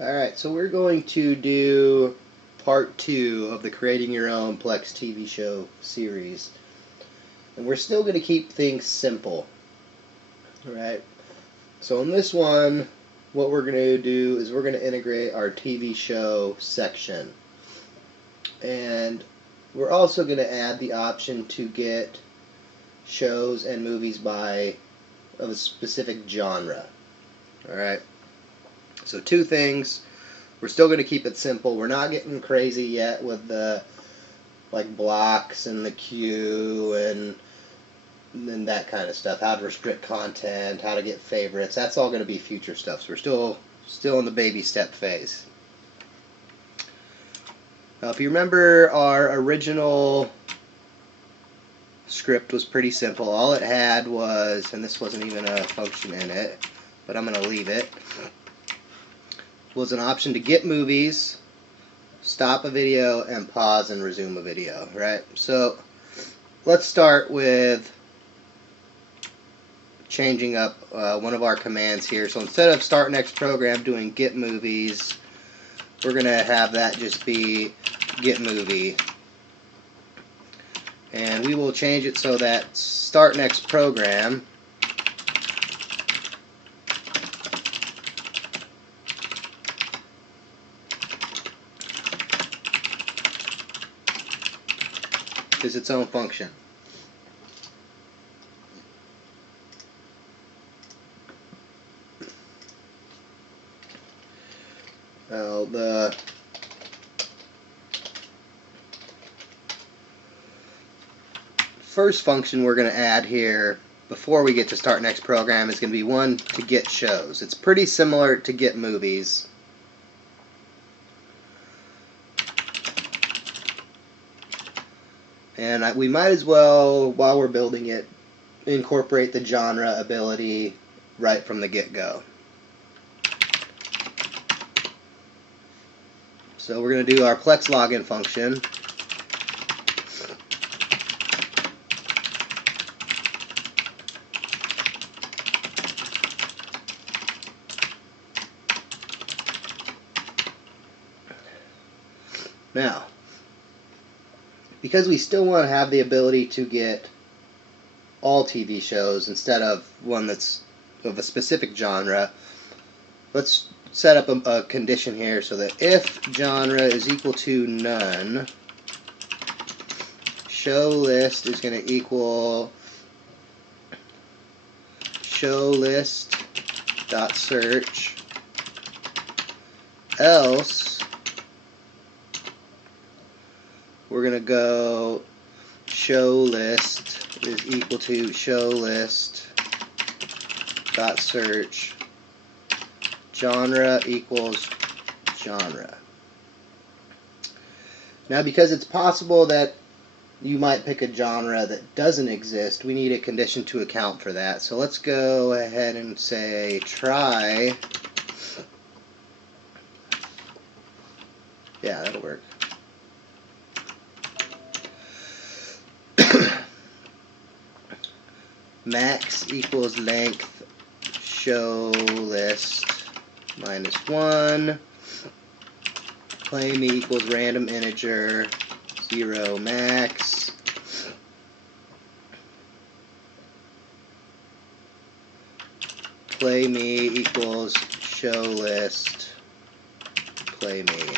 Alright, so we're going to do part 2 of the Creating Your Own Plex TV show series. And we're still going to keep things simple. Alright, so in this one, what we're going to do is we're going to integrate our TV show section. And we're also going to add the option to get shows and movies of a specific genre. Alright. So two things. We're still going to keep it simple. We're not getting crazy yet with the blocks and the queue and that kind of stuff. How to restrict content, how to get favorites. That's all going to be future stuff. So we're still in the baby step phase. Now, if you remember, our original script was pretty simple. All it had was, and this wasn't even a function in it, but I'm going to leave it, was an option to get movies, stop a video, and pause and resume a video, right? So let's start with changing up one of our commands here. So instead of start next program doing get movies, we're going to have that just be get movie. And we will change it so that start next program is its own function. Now the first function we're going to add here before we get to start next program is going to be one to get shows. It's pretty similar to get movies. And we might as well, while we're building it, incorporate the genre ability right from the get-go. So we're going to do our Plex login function. Now, because we still want to have the ability to get all TV shows instead of one that's of a specific genre, let's set up a condition here so that if genre is equal to none, show list is going to equal show list dot search, else we're going to go show list is equal to show list dot search, genre equals genre. Now, because it's possible that you might pick a genre that doesn't exist, we need a condition to account for that. So let's go ahead and say try. Yeah, that'll work. Max equals length show list minus 1. Play me equals random integer 0 max. Play me equals show list play me.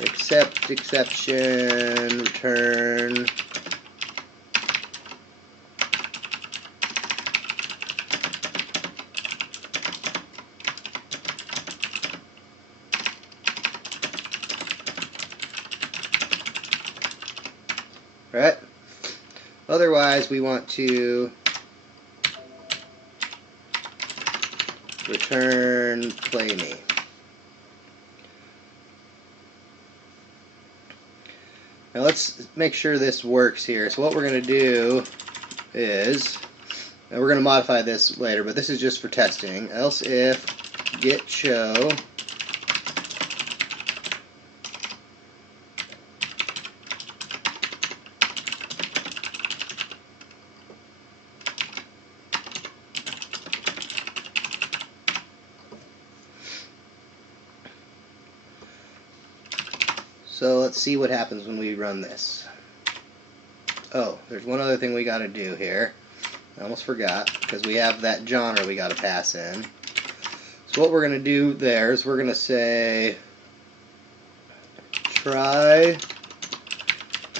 Accept exception, return. Right? Otherwise, we want to return play me. Now let's make sure this works here. So what we're going to do is, and we're going to modify this later, but this is just for testing, else if get show So let's see what happens when we run this. Oh, there's one other thing we got to do here. I almost forgot, because we have that genre we got to pass in. So what we're going to do there is we're going to say try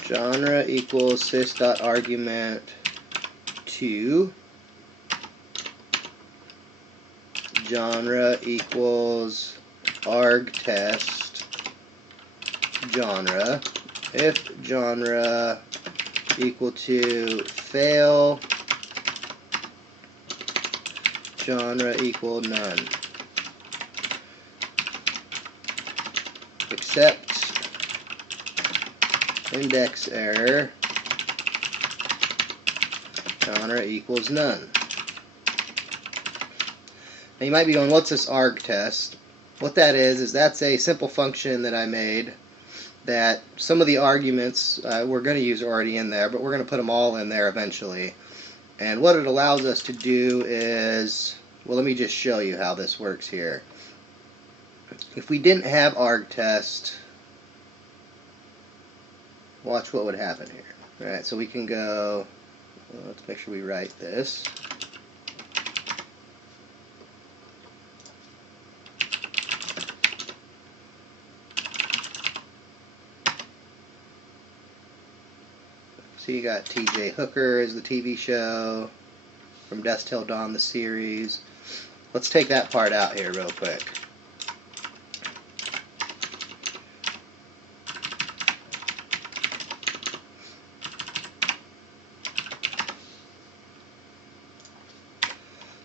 genre equals sys.argument to genre equals argtest genre. If genre equal to fail, genre equal none. Except index error, genre equals none. Now you might be going, what's this argtest? What that is that's a simple function that I made that some of the arguments we're going to use are already in there, but we're going to put them all in there eventually. And what it allows us to do is, well, let me just show you how this works here. If we didn't have argtest, watch what would happen here. Alright, so we can go, well, let's make sure we write this. So you got T.J. Hooker as the TV show, From Dusk Till Dawn the series. Let's take that part out here real quick.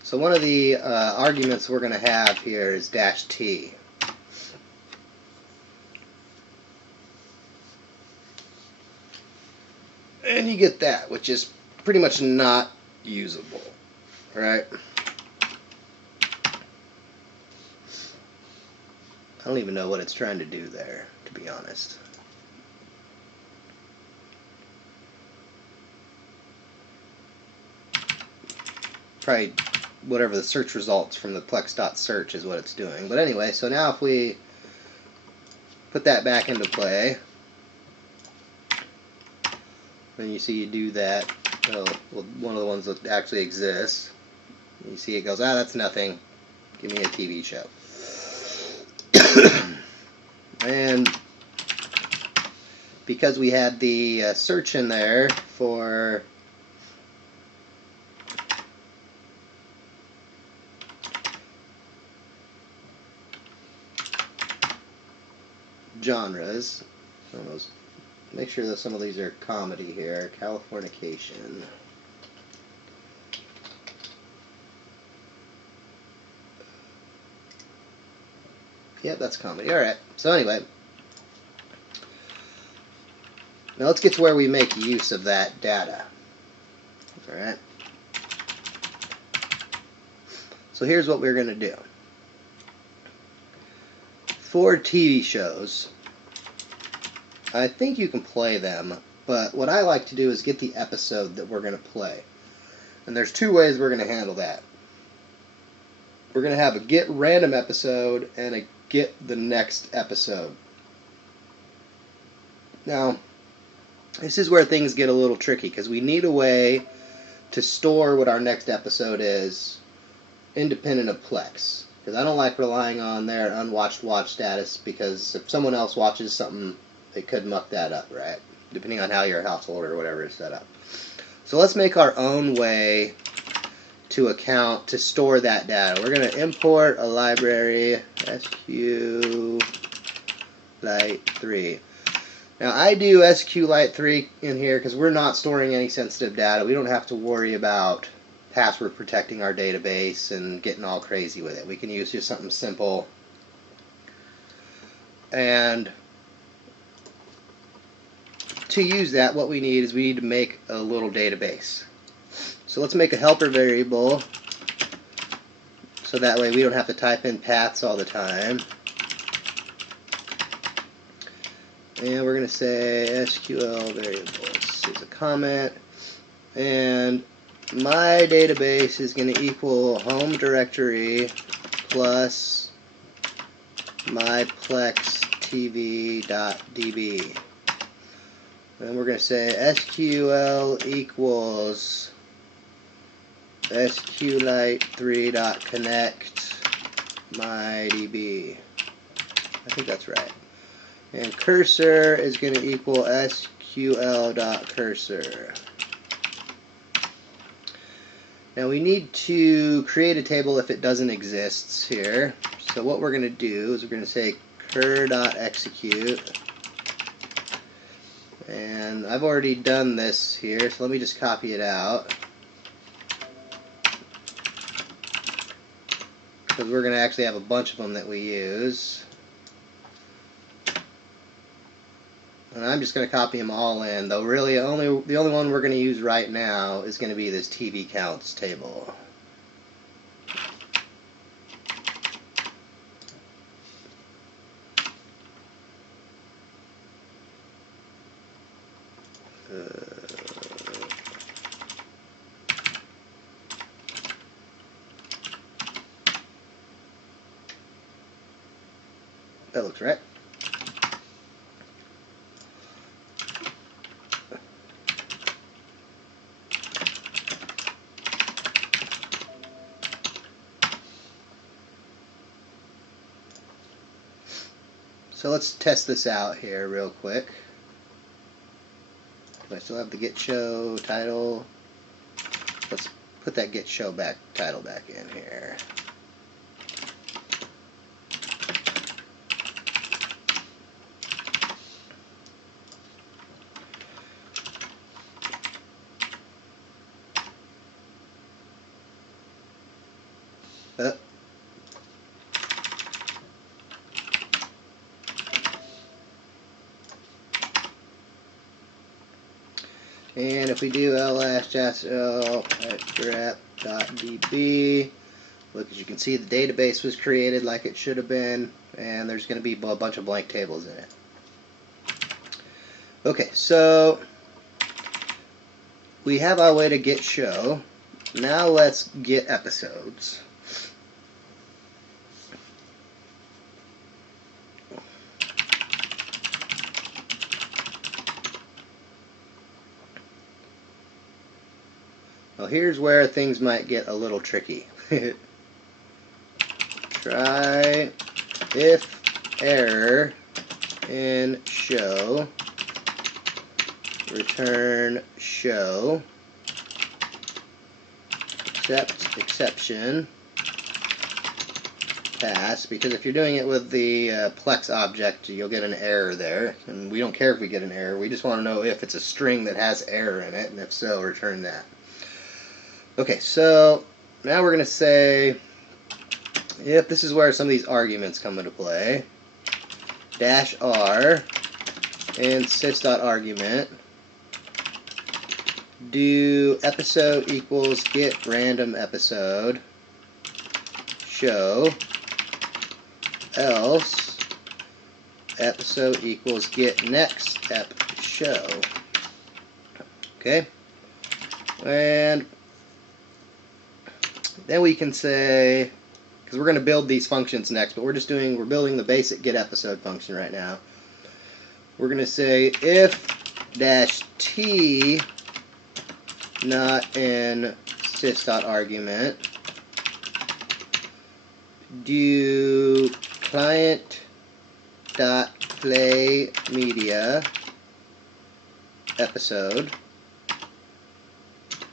So one of the arguments we're going to have here is -t. And you get that, which is pretty much not usable, right? I don't even know what it's trying to do there, to be honest. Probably whatever the search results from the Plex.search is what it's doing. But anyway, so now if we put that back into play, and you see you do that, well, one of the ones that actually exists, you see it goes, ah, that's nothing, give me a TV show. And because we had the search in there for genres, almost make sure that some of these are comedy here. Californication. Yep, that's comedy. Alright, so anyway. Now let's get to where we make use of that data. Alright. So here's what we're going to do. For TV shows, I think you can play them, but what I like to do is get the episode that we're going to play. And there's two ways we're going to handle that. We're going to have a get random episode and a get the next episode. Now, this is where things get a little tricky, because we need a way to store what our next episode is independent of Plex. Because I don't like relying on their unwatched watch status, because if someone else watches something, they could muck that up, right? Depending on how your household or whatever is set up. So let's make our own way to store that data. We're going to import a library, SQLite3. Now I do SQLite3 in here because we're not storing any sensitive data. We don't have to worry about password protecting our database and getting all crazy with it. We can use just something simple. And to use that, what we need is we need to make a little database. So let's make a helper variable so that way we don't have to type in paths all the time. And we're going to say SQL variables is a comment, and my database is going to equal home directory plus my Plex .tv.db. And we're going to say SQL equals SQLite3.connect mydb. I think that's right. And cursor is going to equal SQL.cursor. Now we need to create a table if it doesn't exist here. So what we're going to do is we're going to say cur.execute. And I've already done this here, so let me just copy it out. Because we're going to actually have a bunch of them that we use. And I'm just going to copy them all in, though really the only one we're going to use right now is going to be this TV counts table. That looks right. So let's test this out here real quick. I still have the get show title. Let's put that get show title back in here. And if we do ls-l@grep.db, look, as you can see, the database was created like it should have been, and there's going to be a bunch of blank tables in it. Okay, so we have our way to get show. Now let's get episodes. Well, here's where things might get a little tricky. Try if error in show, return show, except exception, pass, because if you're doing it with the Plex object, you'll get an error there, and we don't care if we get an error, we just want to know if it's a string that has error in it, and if so, return that. Okay, so now we're going to say, if this is where some of these arguments come into play, -r and sys.argument, do episode equals get random episode, show, else episode equals get next ep show. Okay, and then we can say, because we're going to build these functions next, but we're building the basic get episode function right now. We're going to say if -t not in sys.argument, do client.play media episode,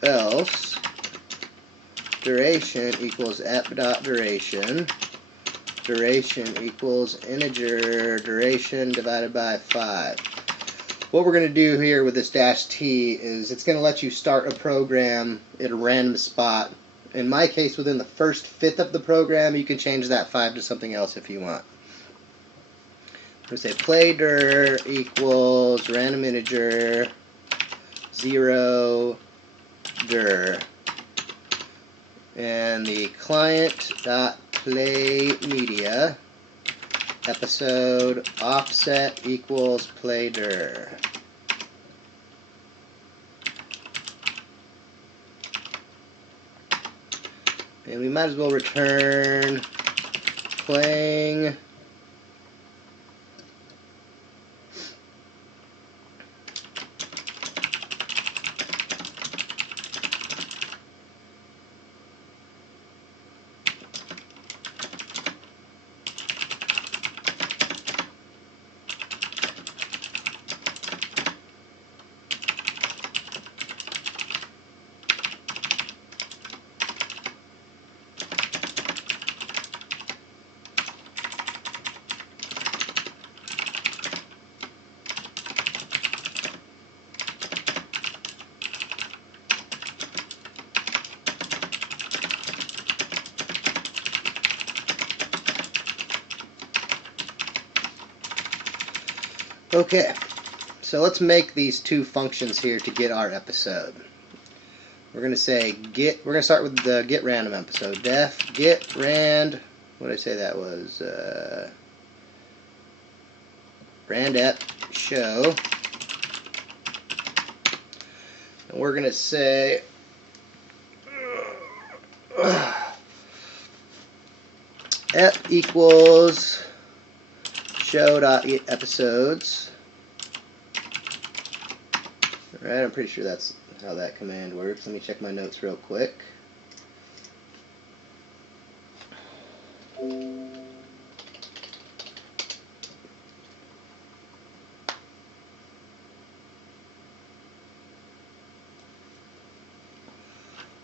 else duration equals ep.duration, duration equals integer duration divided by 5. What we're going to do here with this -t is it's going to let you start a program at a random spot. In my case, within the first fifth of the program, you can change that 5 to something else if you want. We're going to say playdir equals random integer 0 dir. And the client.play media episode offset equals playdir. And we might as well return playing Okay, so let's make these two functions here to get our episode. We're going to say get, we're going to start with the get random episode. Def get rand, what did I say that was? Randep show. And we're going to say ep equals show.episodes. Alright, I'm pretty sure that's how that command works. Let me check my notes real quick.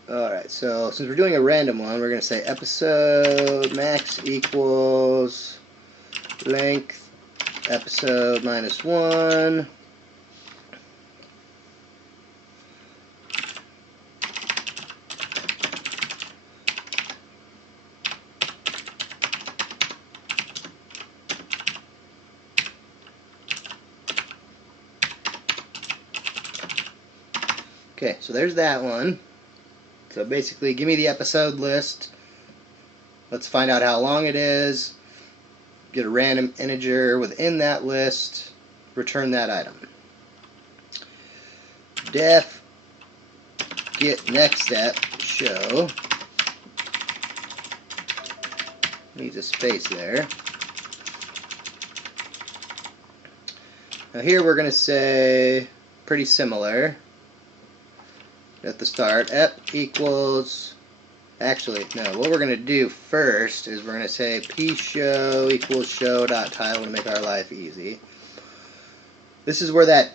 Alright, so since we're doing a random one, we're going to say episode max equals length episode minus 1. Okay, so there's that one. So basically, give me the episode list. Let's find out how long it is. Get a random integer within that list. Return that item. Def get next step show. Needs a space there. Now here we're going to say pretty similar. At the start, ep equals, actually, no, what we're going to do first is we're going to say pshow equals show.title to make our life easy. This is where that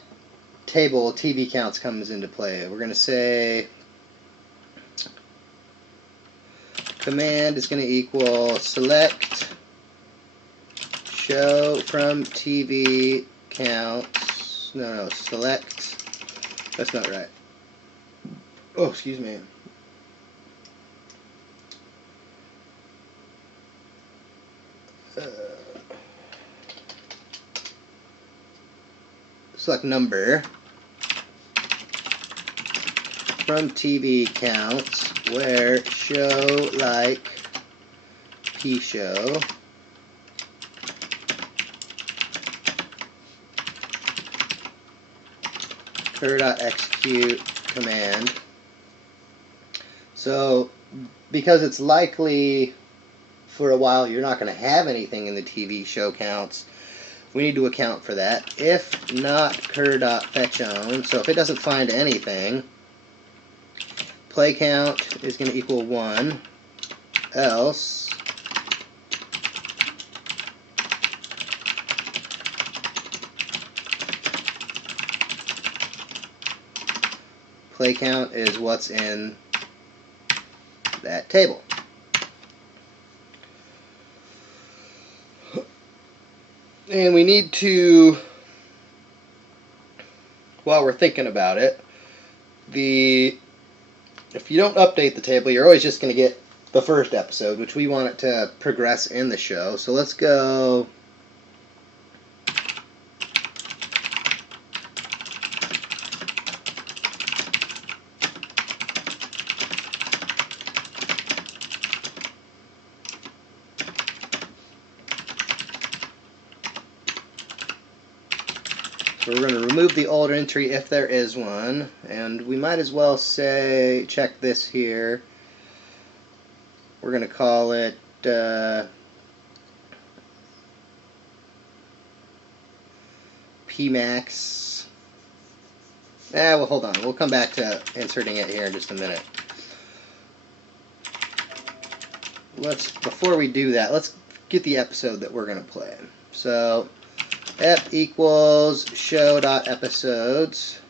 table TV counts comes into play. We're going to say command is going to equal select show from TV counts, no, select, that's not right. Oh, excuse me. Select number from TV counts where show like pshow cur.execute command. So, because it's likely for a while you're not going to have anything in the TV show counts, we need to account for that. If not cur.fetchOwn, so if it doesn't find anything, play count is going to equal 1, else play count is what's in that table. And we need to, while we're thinking about it, if you don't update the table, you're always just going to get the first episode, which we want it to progress in the show. So let's go So we're going to remove the old entry if there is one, and we might as well say, check this here, we're going to call it Pmax. Well, hold on, we'll come back to inserting it here in just a minute. Before we do that, let's get the episode that we're going to play. So ep equals show.episodes.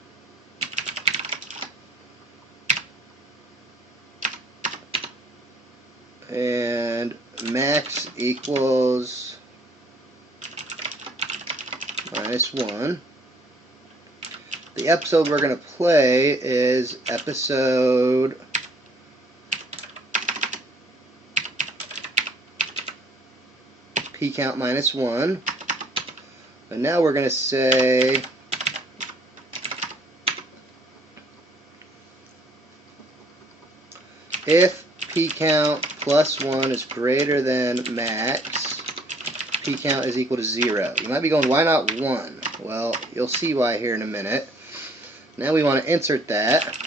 And max equals -1. The episode we're going to play is episode p count -1. And now we're going to say if p count plus 1 is greater than max, p count is equal to 0. You might be going, why not 1? Well, you'll see why here in a minute. Now we want to insert that.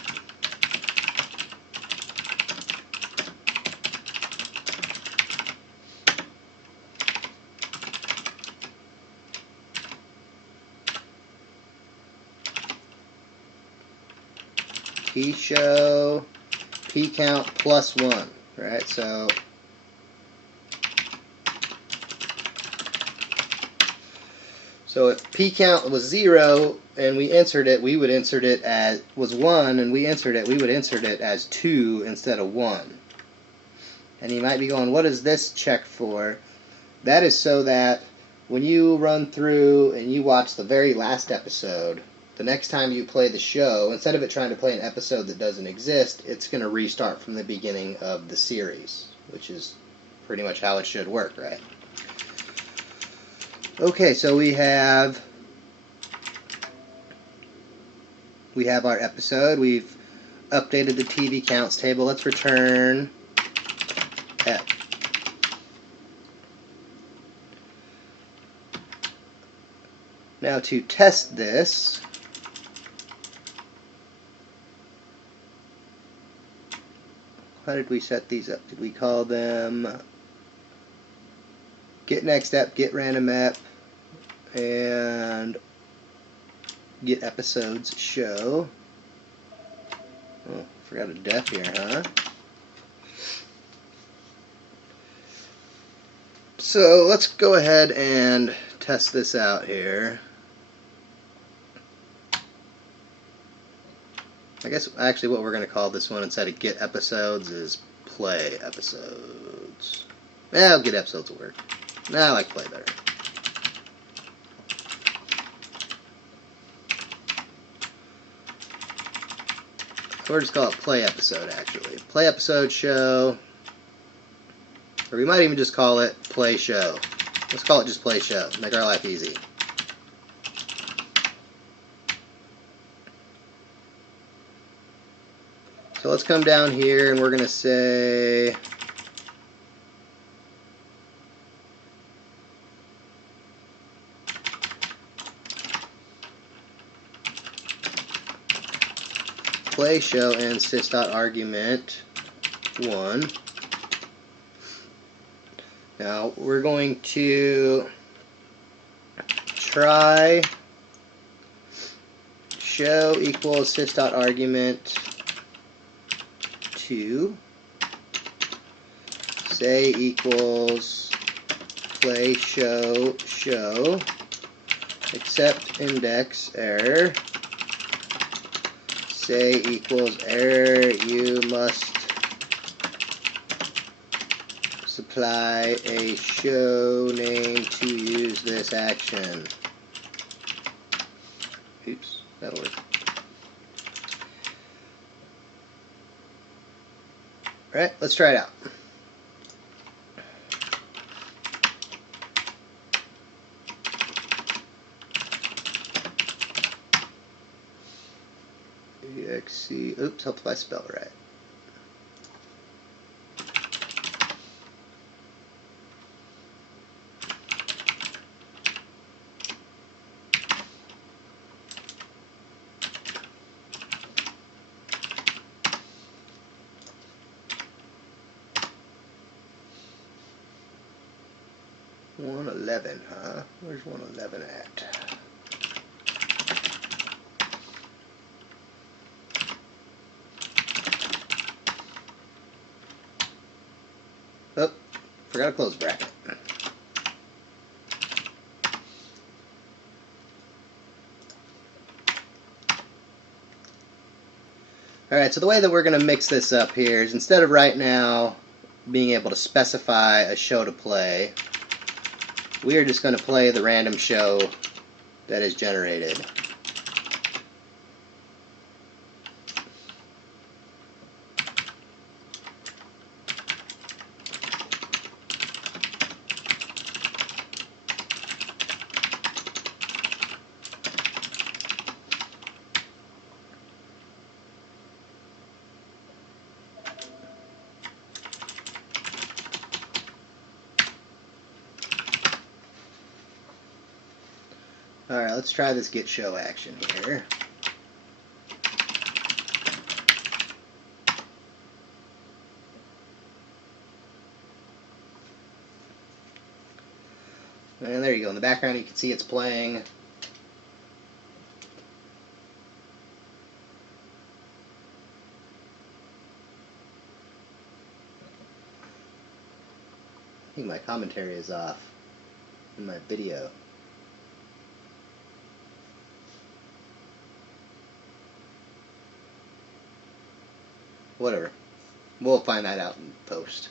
P show p count plus 1, right? So if p count was 0 and we insert it, we would insert it as was 1, and we insert it, we would insert it as 2 instead of 1. And you might be going, what is this check for? That is so that when you run through and you watch the very last episode, the next time you play the show, instead of it trying to play an episode that doesn't exist, it's going to restart from the beginning of the series, which is pretty much how it should work, right? Okay, so we have our episode. We've updated the TV counts table. Let's return F. Now to test this, how did we set these up? Did we call them get next ep, get random ep, and get episodes show? Oh, forgot a def here, huh? So let's go ahead and test this out here. I guess actually what we're going to call this one instead of get episodes is play episodes. Well, get episodes will work. Nah, I like play better. We'll just call it play episode, actually. Play episode show. Or we might even just call it play show. Let's call it just play show. Make our life easy. So let's come down here and we're going to say play show and sys.argument 1. Now we're going to try show equals sys.argument 2, say equals play show show, except index error, say equals error, you must supply a show name to use this action. Oops, that'll work. Alright, let's try it out. EXC, oops, hope if I spell it right. $111, huh? Where's $111 at? Oh, forgot to close bracket. Alright, so the way that we're going to mix this up here is instead of right now being able to specify a show to play, we are just going to play the random show that is generated. Alright, let's try this get show action here. And there you go. In the background you can see it's playing. I think my commentary is off in my video. Whatever. We'll find that out in post.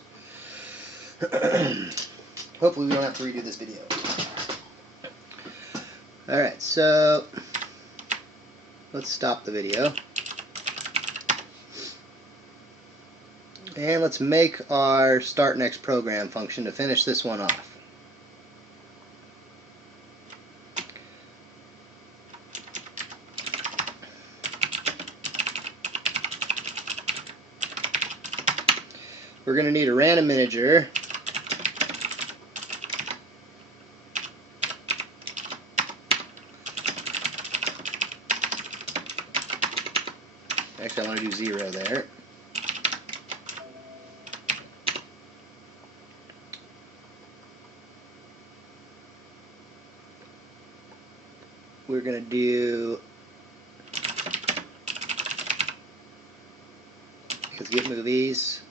Hopefully we don't have to redo this video. Alright, so let's stop the video. And let's make our start next program function to finish this one off. We're going to need a random integer. Actually, I want to do 0 there. We're going to do get movies.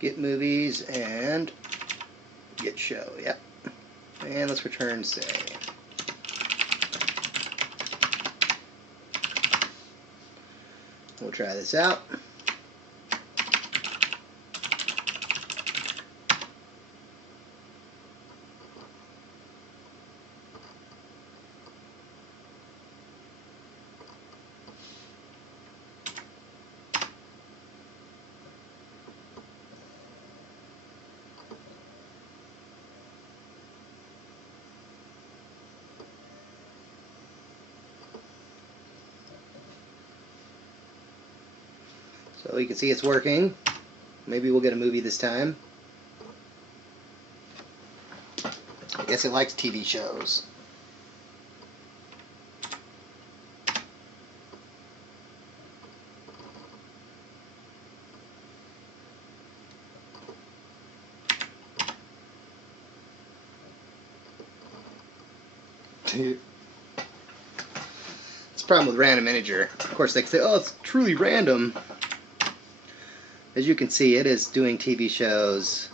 Get movies and get show, yep. And let's return say. We'll try this out. So you can see it's working. Maybe we'll get a movie this time. I guess it likes TV shows. It's a problem with random integer. Of course, they can say, oh, it's truly random. As you can see, it is doing TV shows.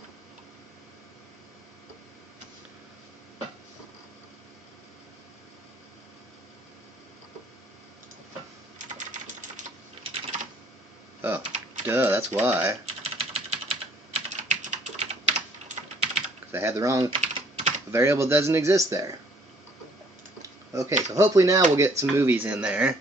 Oh, duh, that's why. Because I had the wrong variable, doesn't exist there. Okay, so hopefully now we'll get some movies in there.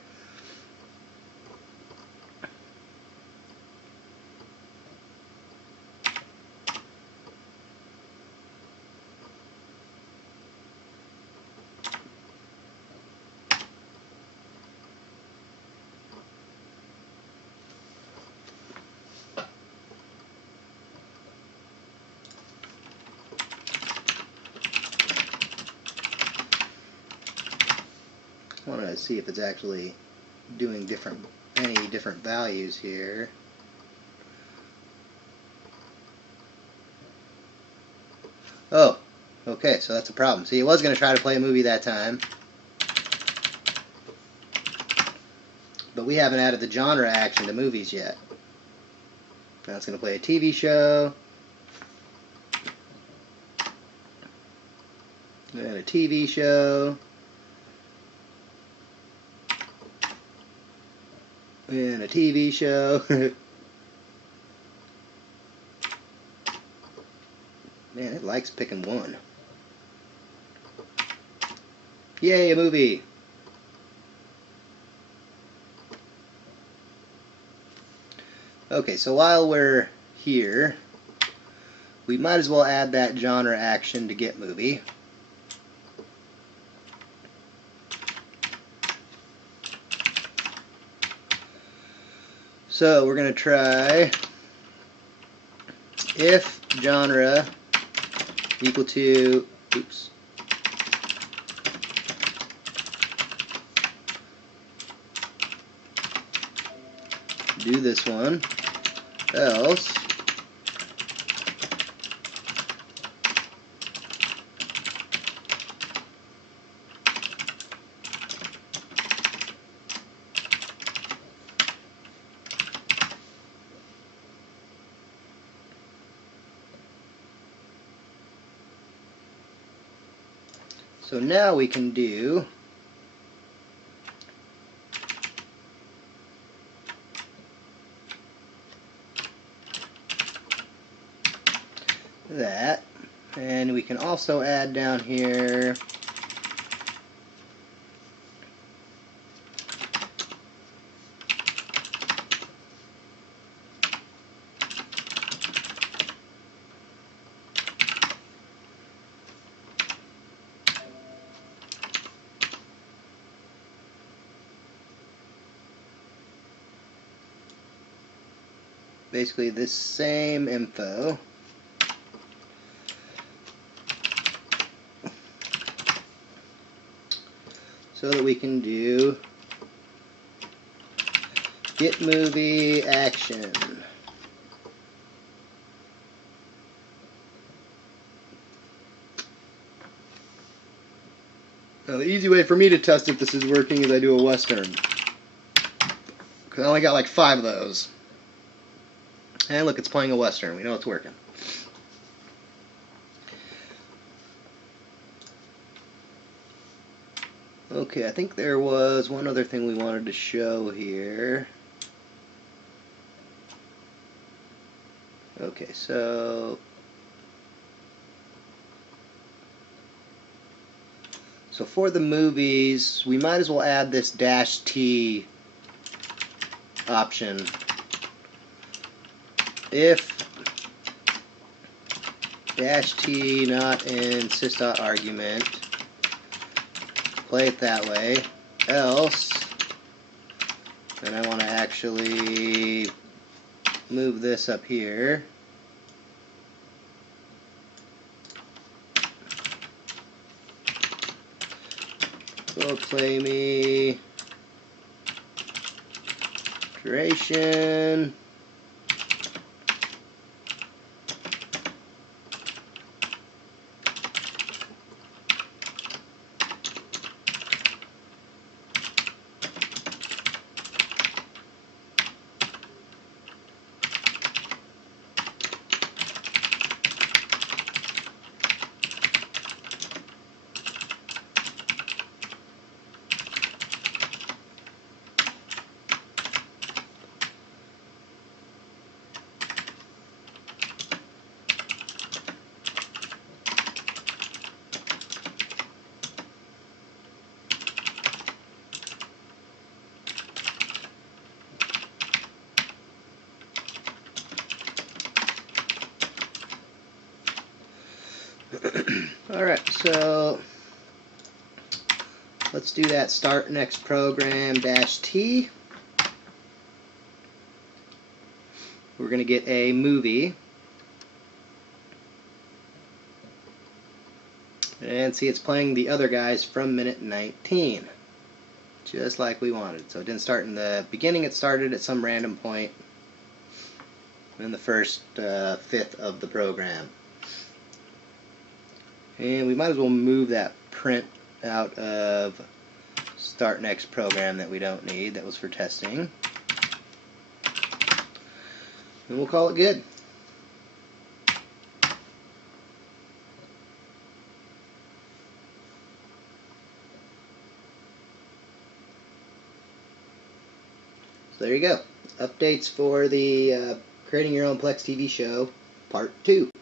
I want to see if it's actually doing any different values here. Oh, okay, so that's a problem. See, it was going to try to play a movie that time, but we haven't added the genre action to movies yet. Now it's going to play a TV show, and a TV show, and a TV show. Man, it likes picking one. Yay, a movie! Okay, so while we're here, we might as well add that genre action to get movie. So we're going to try if genre equal to, oops, do this one, else so now we can do that, and we can also add down here basically this same info. So that we can do get movie action. Now the easy way for me to test if this is working is I do a Western. Because I only got like 5 of those. And look, it's playing a Western. We know it's working. Okay, I think there was one other thing we wanted to show here. Okay, so for the movies, we might as well add this -T option. If -T not in sys.argument, play it that way, else, and I want to actually move this up here. Go play me duration. Alright, so let's do that start next program -T. We're going to get a movie. And see, it's playing the other guys from minute 19. Just like we wanted. So it didn't start in the beginning, it started at some random point in the first fifth of the program. And we might as well move that print out of start next program that we don't need. That was for testing. And we'll call it good. So there you go. Updates for the creating your own Plex TV show, part 2.